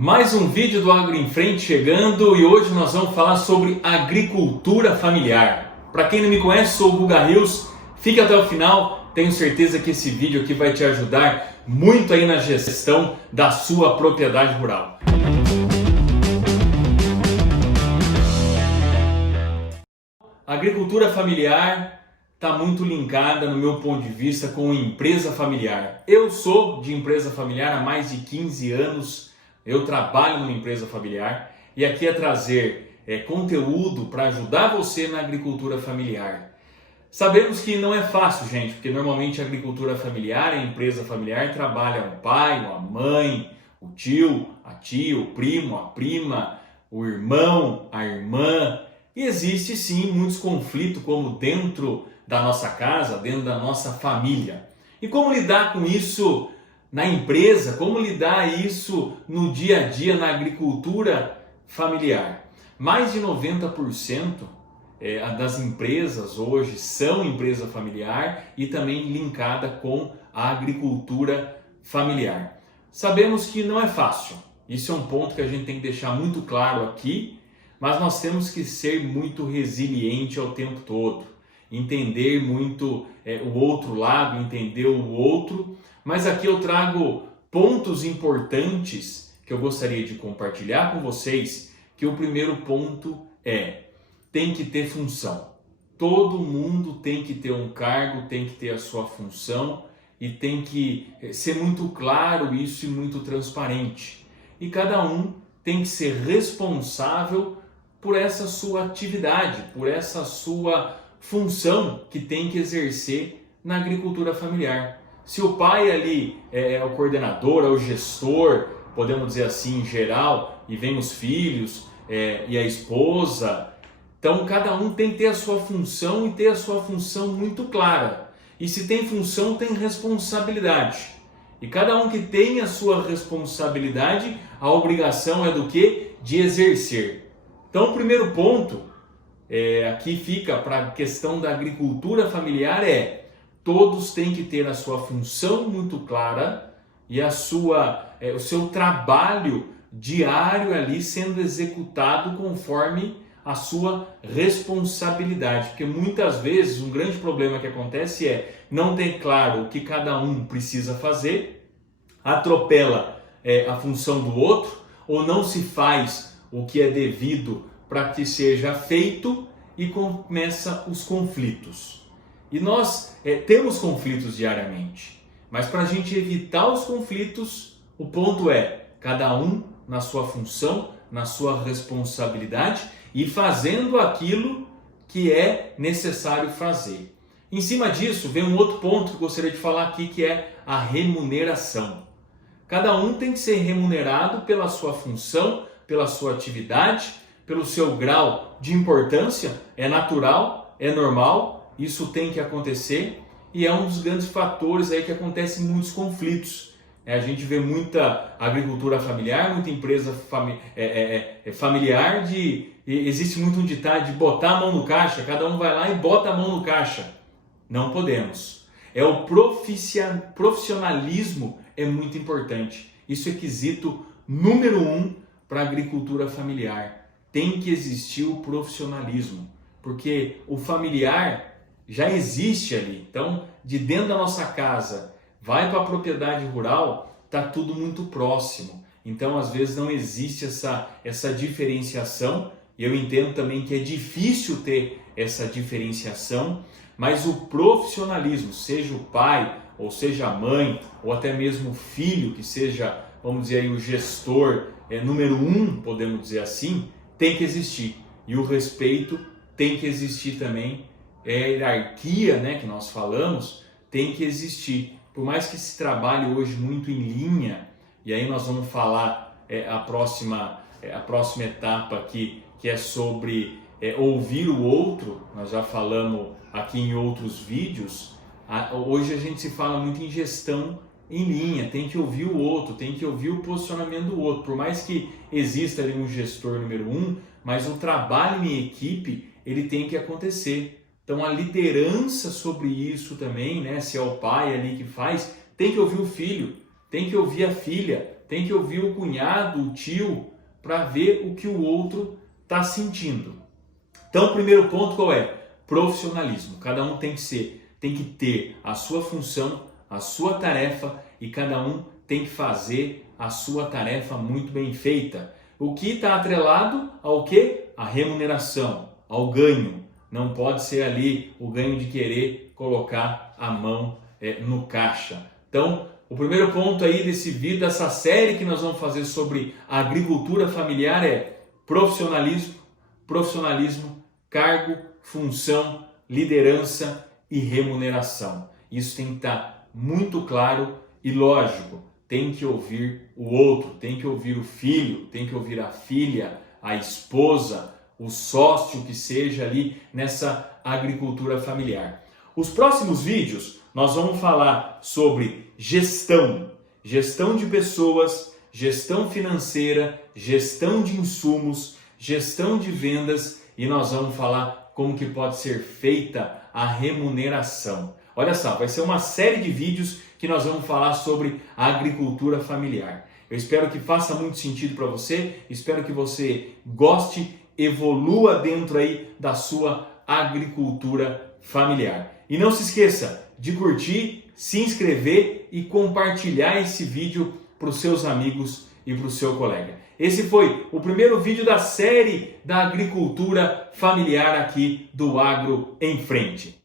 Mais um vídeo do Agro em Frente chegando e hoje nós vamos falar sobre agricultura familiar. Para quem não me conhece, sou o Guga Rios, fique até o final, tenho certeza que esse vídeo aqui vai te ajudar muito aí na gestão da sua propriedade rural. A agricultura familiar está muito linkada, no meu ponto de vista, com empresa familiar. Eu sou de empresa familiar há mais de 15 anos, eu trabalho numa empresa familiar e aqui é trazer conteúdo para ajudar você na agricultura familiar. Sabemos que não é fácil, gente, porque normalmente a agricultura familiar, a empresa familiar, trabalha o pai, a mãe, o tio, a tia, o primo, a prima, o irmão, a irmã. E existe sim muitos conflitos como dentro da nossa casa, dentro da nossa família. E como lidar com isso na empresa, como lidar isso no dia a dia na agricultura familiar? Mais de 90% das empresas hoje são empresa familiar e também linkada com a agricultura familiar. Sabemos que não é fácil, isso é um ponto que a gente tem que deixar muito claro aqui, mas nós temos que ser muito resiliente ao tempo todo, entender muito o outro lado, entender o outro, mas aqui eu trago pontos importantes que eu gostaria de compartilhar com vocês, que o primeiro ponto tem que ter função. Todo mundo tem que ter um cargo, tem que ter a sua função e tem que ser muito claro isso e muito transparente. E cada um tem que ser responsável por essa sua atividade, por essa sua função que tem que exercer na agricultura familiar. Se o pai ali é o coordenador, é o gestor, podemos dizer assim em geral, e vem os filhos e a esposa, então cada um tem que ter a sua função e ter a sua função muito clara. E se tem função, tem responsabilidade. E cada um que tem a sua responsabilidade, a obrigação é do quê? De exercer. Então o primeiro ponto aqui fica para a questão da agricultura familiar todos têm que ter a sua função muito clara e o seu trabalho diário ali sendo executado conforme a sua responsabilidade. Porque muitas vezes um grande problema que acontece não ter claro o que cada um precisa fazer, atropela a função do outro ou não se faz o que é devido para que seja feito e começa os conflitos. E nós temos conflitos diariamente, mas para a gente evitar os conflitos, o ponto cada um na sua função, na sua responsabilidade e fazendo aquilo que é necessário fazer. Em cima disso, vem um outro ponto que eu gostaria de falar aqui, que é a remuneração. Cada um tem que ser remunerado pela sua função, pela sua atividade, pelo seu grau de importância, é natural, é normal. Isso tem que acontecer e é um dos grandes fatores aí que acontecem muitos conflitos. A gente vê muita agricultura familiar, muita empresa familiar, existe muito um ditado de botar a mão no caixa, cada um vai lá e bota a mão no caixa. Não podemos. O profissionalismo é muito importante. Isso é quesito número 1 para a agricultura familiar. Tem que existir o profissionalismo, porque o familiar já existe ali. Então, de dentro da nossa casa, vai para a propriedade rural, está tudo muito próximo. Então, às vezes, não existe essa diferenciação. Eu entendo também que é difícil ter essa diferenciação, mas o profissionalismo, seja o pai, ou seja a mãe, ou até mesmo o filho, que seja, vamos dizer aí, o gestor número 1, podemos dizer assim, tem que existir. E o respeito tem que existir também. A hierarquia, que nós falamos, tem que existir. Por mais que se trabalhe hoje muito em linha, e aí nós vamos falar a próxima etapa aqui, que é sobre ouvir o outro, nós já falamos aqui em outros vídeos. Hoje a gente se fala muito em gestão em linha, tem que ouvir o outro, tem que ouvir o posicionamento do outro. Por mais que exista ali um gestor número 1, mas o trabalho em equipe, ele tem que acontecer. Então a liderança sobre isso também, se é o pai ali que faz, tem que ouvir o filho, tem que ouvir a filha, tem que ouvir o cunhado, o tio, para ver o que o outro está sentindo. Então, o primeiro ponto qual é? Profissionalismo. Cada um tem que ter a sua função, a sua tarefa, e cada um tem que fazer a sua tarefa muito bem feita. O que está atrelado ao quê? A remuneração, ao ganho. Não pode ser ali o ganho de querer colocar a mão no caixa. Então, o primeiro ponto aí desse vídeo, dessa série que nós vamos fazer sobre a agricultura familiar é profissionalismo, cargo, função, liderança e remuneração. Isso tem que estar muito claro e lógico. Tem que ouvir o outro, tem que ouvir o filho, tem que ouvir a filha, a esposa, o sócio que seja ali nessa agricultura familiar. Os próximos vídeos nós vamos falar sobre gestão de pessoas, gestão financeira, gestão de insumos, gestão de vendas e nós vamos falar como que pode ser feita a remuneração. Olha só, vai ser uma série de vídeos que nós vamos falar sobre a agricultura familiar. Eu espero que faça muito sentido para você, espero que você goste, evolua dentro aí da sua agricultura familiar. E não se esqueça de curtir, se inscrever e compartilhar esse vídeo para os seus amigos e para o seu colega. Esse foi o primeiro vídeo da série da agricultura familiar aqui do Agro em Frente.